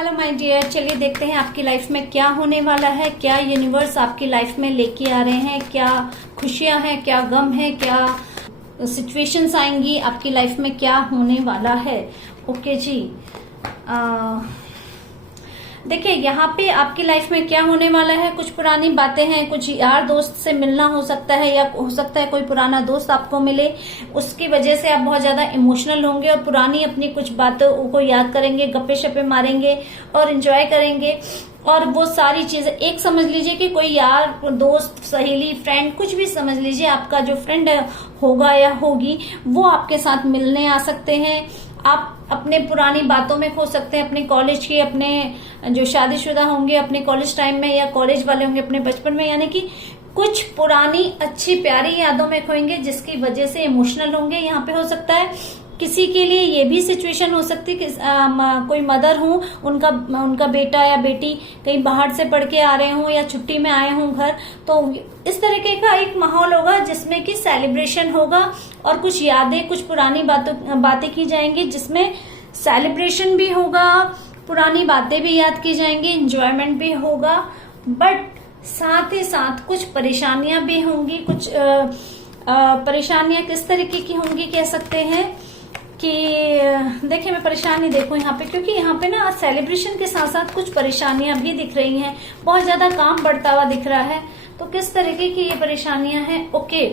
Hello my dear, चलिए देखते हैं आपकी लाइफ में क्या होने वाला है। क्या यूनिवर्स आपकी लाइफ में लेके आ रहे हैं, क्या खुशियां हैं, क्या गम है, क्या सिचुएशंस आएंगी आपकी लाइफ में, क्या होने वाला है। ओके जी, देखिए यहाँ पे आपकी लाइफ में क्या होने वाला है। कुछ पुरानी बातें हैं, कुछ यार दोस्त से मिलना हो सकता है, या हो सकता है कोई पुराना दोस्त आपको मिले, उसकी वजह से आप बहुत ज्यादा इमोशनल होंगे और पुरानी अपनी कुछ बातों को याद करेंगे, गप्पे शप्पे मारेंगे और एंजॉय करेंगे। और वो सारी चीजें एक समझ लीजिए कि कोई यार दोस्त, सहेली, फ्रेंड, कुछ भी समझ लीजिए, आपका जो फ्रेंड होगा या होगी वो आपके साथ मिलने आ सकते हैं। आप अपने पुरानी बातों में खो सकते हैं, अपने कॉलेज की, अपने जो शादीशुदा होंगे अपने कॉलेज टाइम में, या कॉलेज वाले होंगे अपने बचपन में, यानी कि कुछ पुरानी अच्छी प्यारी यादों में खोएंगे जिसकी वजह से इमोशनल होंगे। यहाँ पे हो सकता है किसी के लिए ये भी सिचुएशन हो सकती है कि कोई मदर हो, उनका बेटा या बेटी कहीं बाहर से पढ़ के आ रहे हों या छुट्टी में आए हों घर, तो इस तरीके का एक माहौल होगा जिसमें कि सेलिब्रेशन होगा और कुछ यादें, कुछ पुरानी बातें की जाएंगी, जिसमें सेलिब्रेशन भी होगा, पुरानी बातें भी याद की जाएंगी, एंजॉयमेंट भी होगा, बट साथ ही साथ कुछ परेशानियां भी होंगी। कुछ परेशानियां किस तरीके की होंगी कह सकते हैं कि देखिए, मैं परेशानी देखूं यहाँ पे, क्योंकि यहाँ पे ना सेलिब्रेशन के साथ साथ कुछ परेशानियां भी दिख रही हैं, बहुत ज्यादा काम बढ़ता हुआ दिख रहा है। तो किस तरीके की ये परेशानियां हैं। ओके,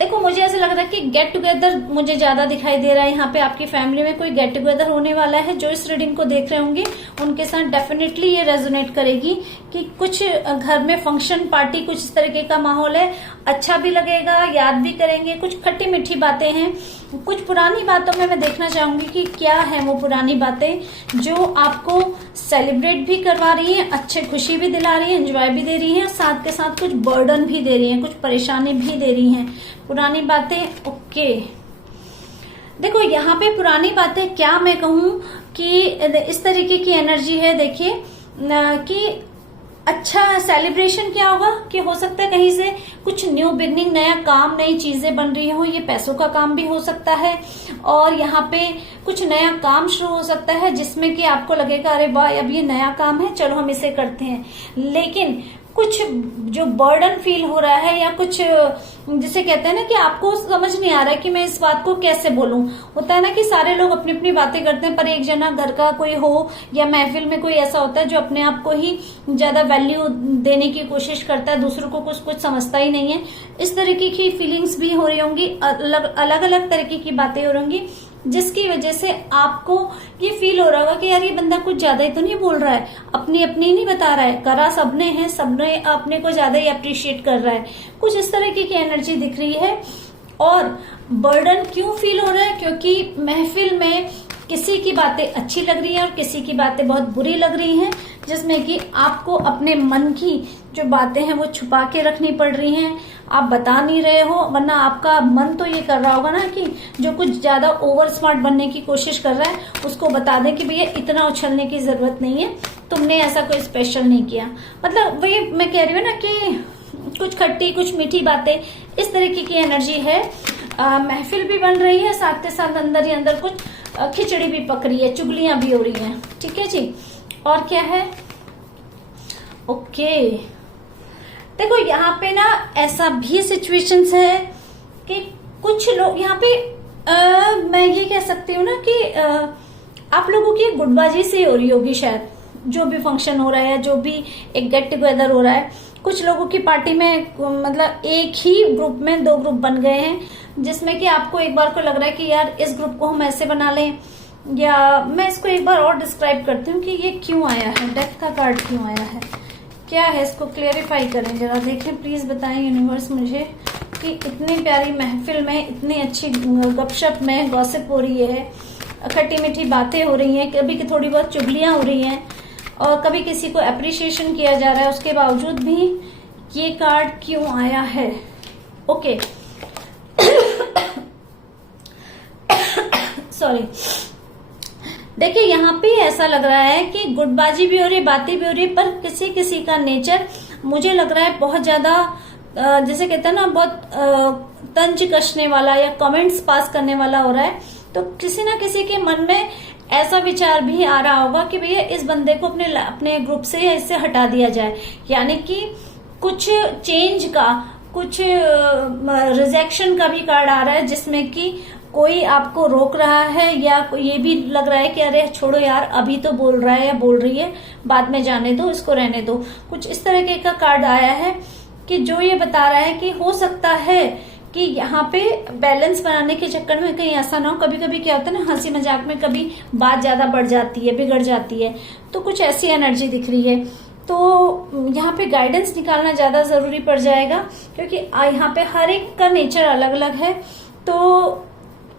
देखो मुझे ऐसा लग रहा है कि गेट टुगेदर मुझे ज्यादा दिखाई दे रहा है। यहाँ पे आपकी फैमिली में कोई गेट टुगेदर होने वाला है। जो इस रीडिंग को देख रहे होंगे उनके साथ डेफिनेटली ये रेजोनेट करेगी कि कुछ घर में फंक्शन, पार्टी, कुछ इस तरीके का माहौल है। अच्छा भी लगेगा, याद भी करेंगे, कुछ खट्टी मीठी बातें हैं। कुछ पुरानी बातों में मैं देखना चाहूंगी कि क्या है वो पुरानी बातें जो आपको सेलिब्रेट भी करवा रही है, अच्छे खुशी भी दिला रही है, एंजॉय भी दे रही है, साथ के साथ कुछ बर्डन भी दे रही है, कुछ परेशानी भी दे रही हैं पुरानी बातें। ओके, देखो यहाँ पे पुरानी बातें क्या मैं कहूं कि इस तरीके की एनर्जी है। देखिए कि अच्छा सेलिब्रेशन क्या होगा कि हो सकता है कहीं से कुछ न्यू बिगनिंग, नया काम, नई चीजें बन रही हो। ये पैसों का काम भी हो सकता है और यहाँ पे कुछ नया काम शुरू हो सकता है जिसमें कि आपको लगेगा अरे वाह, अब ये नया काम है, चलो हम इसे करते हैं। लेकिन कुछ जो बर्डन फील हो रहा है, या कुछ जिसे कहते हैं ना कि आपको समझ नहीं आ रहा है कि मैं इस बात को कैसे बोलूं। होता है ना कि सारे लोग अपनी अपनी बातें करते हैं, पर एक जना घर का कोई हो या महफिल में कोई ऐसा होता है जो अपने आप को ही ज्यादा वैल्यू देने की कोशिश करता है, दूसरों को कुछ समझता ही नहीं है। इस तरीके की फीलिंग्स भी हो रही होंगी, अलग अलग तरीके की बातें हो रही होंगी, जिसकी वजह से आपको ये फील हो रहा होगा कि यार ये बंदा कुछ ज्यादा ही तो नहीं बोल रहा है, अपनी नहीं बता रहा है, करा सबने है, सबने अपने को ज्यादा ही अप्रिशिएट कर रहा है। कुछ इस तरीके की एनर्जी दिख रही है। और बर्डन क्यों फील हो रहा है? क्योंकि महफिल में किसी की बातें अच्छी लग रही हैं और किसी की बातें बहुत बुरी लग रही हैं, जिसमें कि आपको अपने मन की जो बातें हैं वो छुपा के रखनी पड़ रही हैं। आप बता नहीं रहे हो, वरना आपका मन तो ये कर रहा होगा ना कि जो कुछ ज्यादा ओवर स्मार्ट बनने की कोशिश कर रहा है उसको बता दें कि भैया इतना उछलने की जरूरत नहीं है, तुमने ऐसा कोई स्पेशल नहीं किया। मतलब वही मैं कह रही हूँ ना कि कुछ खट्टी, कुछ मीठी बातें, इस तरीके की एनर्जी है। महफिल भी बन रही है, साथ के साथ अंदर ही अंदर कुछ खिचड़ी भी पक रही है, चुगलियां भी हो रही हैं। ठीक है जी, और क्या है। ओके, देखो यहाँ पे ना ऐसा भी सिचुएशंस है कि कुछ लोग यहाँ पे मैं ये कह सकती हूँ ना कि आप लोगों की गुटबाजी से हो रही होगी शायद, जो भी फंक्शन हो रहा है, जो भी एक गेट टुगेदर हो रहा है। कुछ लोगों की पार्टी में मतलब एक ही ग्रुप में 2 ग्रुप बन गए हैं, जिसमें कि आपको एक बार को लग रहा है कि यार इस ग्रुप को हम ऐसे बना लें, या मैं इसको एक बार और डिस्क्राइब करती हूँ कि ये क्यों आया है, डेथ का कार्ड क्यों आया है, क्या है, इसको क्लियरिफाई करें जरा, देखें प्लीज, बताएं यूनिवर्स मुझे कि इतनी प्यारी महफिल में, इतनी अच्छी गपशप में गॉसिप हो रही है, खट्टी मीठी बातें हो रही हैं, कभी की थोड़ी बहुत चुगलियां हो रही हैं और कभी किसी को अप्रिशिएशन किया जा रहा है, उसके बावजूद भी ये कार्ड क्यों आया है। ओके सॉरी, देखिए यहाँ पे ऐसा लग रहा है कि गुटबाजी भी हो रही, बातें भी हो रही, पर किसी किसी का नेचर मुझे लग रहा है बहुत ज्यादा जैसे कहते हैं ना, बहुत तंज कसने वाला या कमेंट्स पास करने वाला हो रहा है। तो किसी ना किसी के मन में ऐसा विचार भी आ रहा होगा कि भैया इस बंदे को अपने ग्रुप से या इससे हटा दिया जाए, यानी कि कुछ चेंज का, कुछ रिजेक्शन का भी कार्ड आ रहा है, जिसमें कि कोई आपको रोक रहा है या ये भी लग रहा है कि अरे छोड़ो यार, अभी तो बोल रहा है या बोल रही है, बाद में जाने दो, इसको रहने दो। कुछ इस तरीके का कार्ड आया है कि जो ये बता रहा है कि हो सकता है कि यहाँ पे बैलेंस बनाने के चक्कर में कहीं ऐसा ना हो। कभी कभी क्या होता है ना, हंसी मजाक में कभी बात ज्यादा बढ़ जाती है, बिगड़ जाती है, तो कुछ ऐसी एनर्जी दिख रही है। तो यहाँ पे गाइडेंस निकालना ज्यादा जरूरी पड़ जाएगा, क्योंकि यहाँ पे हर एक का नेचर अलग अलग है। तो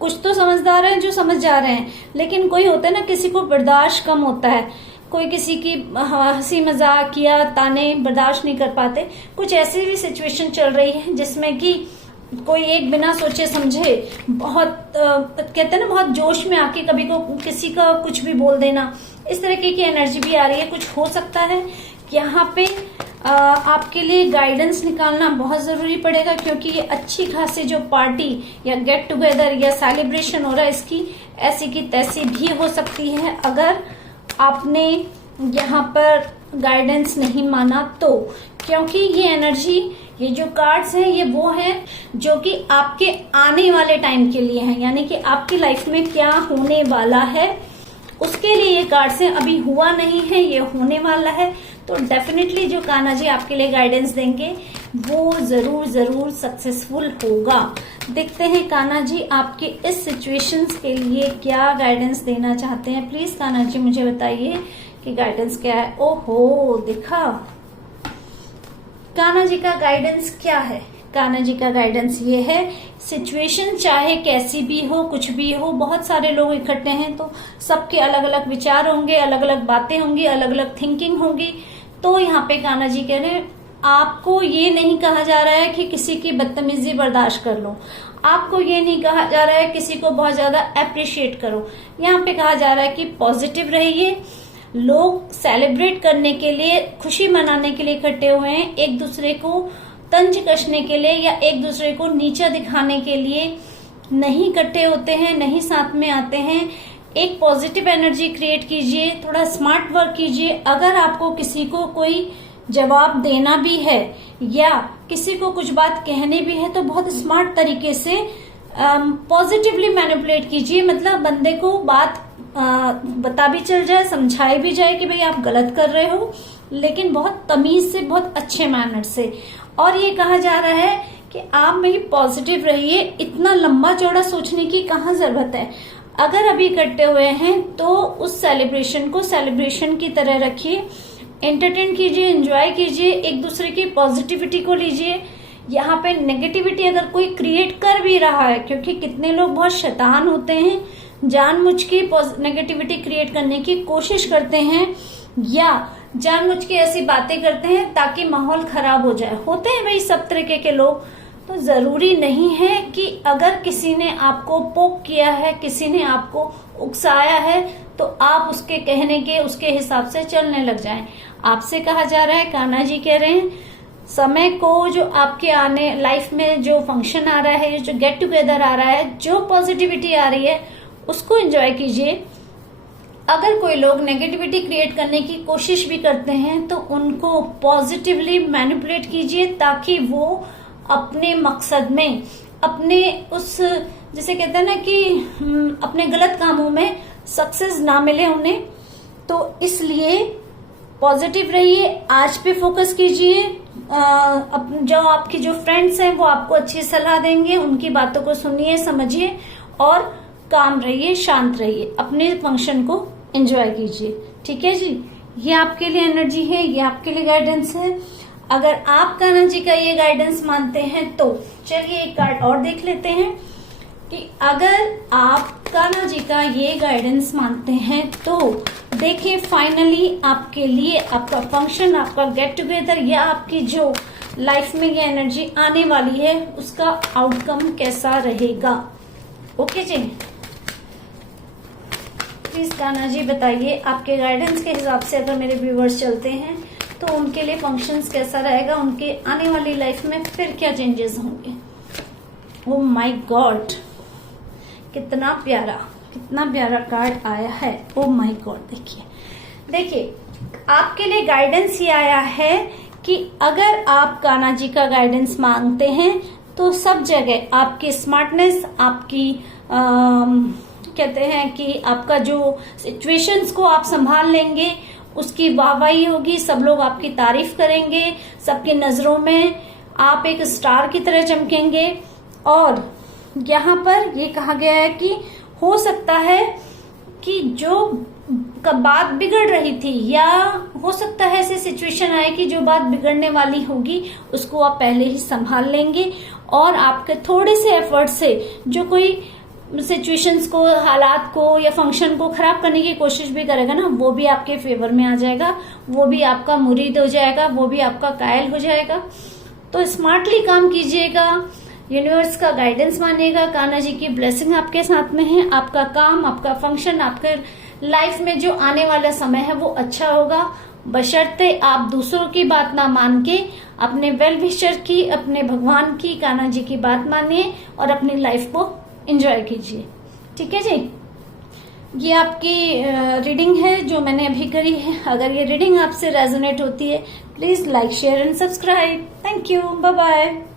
कुछ तो समझदार हैं जो समझ जा रहे हैं, लेकिन कोई होता है ना, किसी को बर्दाश्त कम होता है, कोई किसी की हंसी मजाक या ताने बर्दाश्त नहीं कर पाते। कुछ ऐसी भी सिचुएशन चल रही है जिसमें कि कोई एक बिना सोचे समझे बहुत कहते हैं ना, बहुत जोश में आके कभी को किसी का कुछ भी बोल देना, इस तरीके की एनर्जी भी आ रही है। कुछ हो सकता है यहाँ पे आपके लिए गाइडेंस निकालना बहुत जरूरी पड़ेगा, क्योंकि ये अच्छी खासी जो पार्टी या गेट टुगेदर या सेलिब्रेशन हो रहा है, इसकी ऐसी की तैसी भी हो सकती है अगर आपने यहाँ पर गाइडेंस नहीं माना तो। क्योंकि ये एनर्जी, ये जो कार्ड्स हैं, ये वो हैं जो कि आपके आने वाले टाइम के लिए हैं, यानी कि आपकी लाइफ में क्या होने वाला है उसके लिए ये कार्ड्स हैं। अभी हुआ नहीं है, ये होने वाला है। तो डेफिनेटली जो कान्हा जी आपके लिए गाइडेंस देंगे वो जरूर सक्सेसफुल होगा। देखते हैं कान्हा जी आपके इस सिचुएशंस के लिए क्या गाइडेंस देना चाहते हैं। प्लीज कान्हा जी मुझे बताइए कि गाइडेंस क्या है। ओहो, देखा कान्हा जी का गाइडेंस क्या है। कान्हा जी का गाइडेंस ये है, सिचुएशन चाहे कैसी भी हो, कुछ भी हो, बहुत सारे लोग इकट्ठे हैं तो सबके अलग अलग विचार होंगे, अलग अलग बातें होंगी, अलग अलग थिंकिंग होगी। तो यहाँ पे कान्हा जी कह रहे हैं आपको ये नहीं कहा जा रहा है कि किसी की बदतमीजी बर्दाश्त कर लो, आपको ये नहीं कहा जा रहा है किसी को बहुत ज्यादा अप्रिशिएट करो। यहाँ पे कहा जा रहा है कि पॉजिटिव रहिए। लोग सेलिब्रेट करने के लिए, खुशी मनाने के लिए इकट्ठे हुए हैं, एक दूसरे को तंज कसने के लिए या एक दूसरे को नीचा दिखाने के लिए नहीं इकट्ठे होते हैं, नहीं साथ में आते हैं। एक पॉजिटिव एनर्जी क्रिएट कीजिए, थोड़ा स्मार्ट वर्क कीजिए। अगर आपको किसी को कोई जवाब देना भी है या किसी को कुछ बात कहनी भी है तो बहुत स्मार्ट तरीके से पॉजिटिवली मैनिपुलेट कीजिए। मतलब बंदे को बात बता भी चल जाए, समझाई भी जाए कि भाई आप गलत कर रहे हो, लेकिन बहुत तमीज से, बहुत अच्छे मैनर से। और ये कहा जा रहा है कि आप भाई पॉजिटिव रहिए, इतना लंबा चौड़ा सोचने की कहाँ जरूरत है। अगर अभी इकट्ठे हुए हैं तो उस सेलिब्रेशन को सेलिब्रेशन की तरह रखिए, एंटरटेन कीजिए, एंजॉय कीजिए, एक दूसरे की पॉजिटिविटी को लीजिए। यहाँ पे नेगेटिविटी अगर कोई क्रिएट कर भी रहा है, क्योंकि कितने लोग बहुत शैतान होते हैं, जानबूझ के नेगेटिविटी क्रिएट करने की कोशिश करते हैं या जानबूझ के ऐसी बातें करते हैं ताकि माहौल खराब हो जाए। होते हैं भाई सब तरीके के लोग। तो जरूरी नहीं है कि अगर किसी ने आपको पोक किया है, किसी ने आपको उकसाया है, तो आप उसके कहने के, उसके हिसाब से चलने लग जाएं। आपसे कहा जा रहा है, कान्हा जी कह रहे हैं, समय को, जो आपके आने लाइफ में जो फंक्शन आ रहा है, जो गेट टुगेदर आ रहा है, जो पॉजिटिविटी आ रही है, उसको एंजॉय कीजिए। अगर कोई लोग नेगेटिविटी क्रिएट करने की कोशिश भी करते हैं तो उनको पॉजिटिवली मैनिपुलेट कीजिए, ताकि वो अपने मकसद में, अपने उस, जैसे कहते हैं ना कि अपने गलत कामों में सक्सेस ना मिले उन्हें। तो इसलिए पॉजिटिव रहिए, आज पे फोकस कीजिए। जो आपकी जो फ्रेंड्स हैं वो आपको अच्छी सलाह देंगे, उनकी बातों को सुनिए, समझिए और काम रहिए, शांत रहिए, अपने फंक्शन को एंजॉय कीजिए। ठीक है जी, ये आपके लिए एनर्जी है, ये आपके लिए गाइडेंस है। अगर आप कान्हा जी का ये गाइडेंस मानते हैं तो चलिए एक कार्ड और देख लेते हैं कि अगर आप कान्हा जी का ये गाइडेंस मानते हैं तो देखिए फाइनली आपके लिए आपका फंक्शन, आपका गेट टुगेदर या आपकी जो लाइफ में ये एनर्जी आने वाली है उसका आउटकम कैसा रहेगा। Okay ji, please Kanha ji बताइए आपके गाइडेंस के हिसाब से अगर मेरे व्यूवर्स चलते हैं तो उनके लिए फंक्शंस कैसा रहेगा, उनके आने वाली लाइफ में फिर क्या चेंजेस होंगे। ओह माय गॉड, कितना प्यारा। कितना प्यारा कार्ड आया है, ओ माय गॉड। देखिए आपके लिए गाइडेंस ये आया है कि अगर आप कान्हा जी का गाइडेंस मांगते हैं तो सब जगह आपकी स्मार्टनेस, आपकी कहते हैं कि आपका जो सिचुएशंस को आप संभाल लेंगे, उसकी वाहवाही होगी, सब लोग आपकी तारीफ करेंगे, सबकी नजरों में आप एक स्टार की तरह चमकेंगे। और यहाँ पर ये कहा गया है कि हो सकता है कि जो बात बिगड़ रही थी, या हो सकता है ऐसी सिचुएशन आए कि जो बात बिगड़ने वाली होगी उसको आप पहले ही संभाल लेंगे, और आपके थोड़े से एफर्ट से जो कोई सिचुएशंस को, हालात को या फंक्शन को खराब करने की कोशिश भी करेगा ना, वो भी आपके फेवर में आ जाएगा, वो भी आपका मुरीद हो जाएगा, वो भी आपका कायल हो जाएगा। तो स्मार्टली काम कीजिएगा, यूनिवर्स का गाइडेंस मानिएगा, कान्हा जी की ब्लेसिंग आपके साथ में है। आपका काम, आपका फंक्शन, आपके लाइफ में जो आने वाला समय है वो अच्छा होगा, बशर्ते आप दूसरों की बात ना मान के अपने वेल विशर की, अपने भगवान की, कान्हा जी की बात मानिए और अपनी लाइफ को एंजॉय कीजिए। ठीक है जी, ये आपकी रीडिंग है जो मैंने अभी करी है। अगर ये रीडिंग आपसे रेजोनेट होती है, please like, share and subscribe. Thank you, bye bye.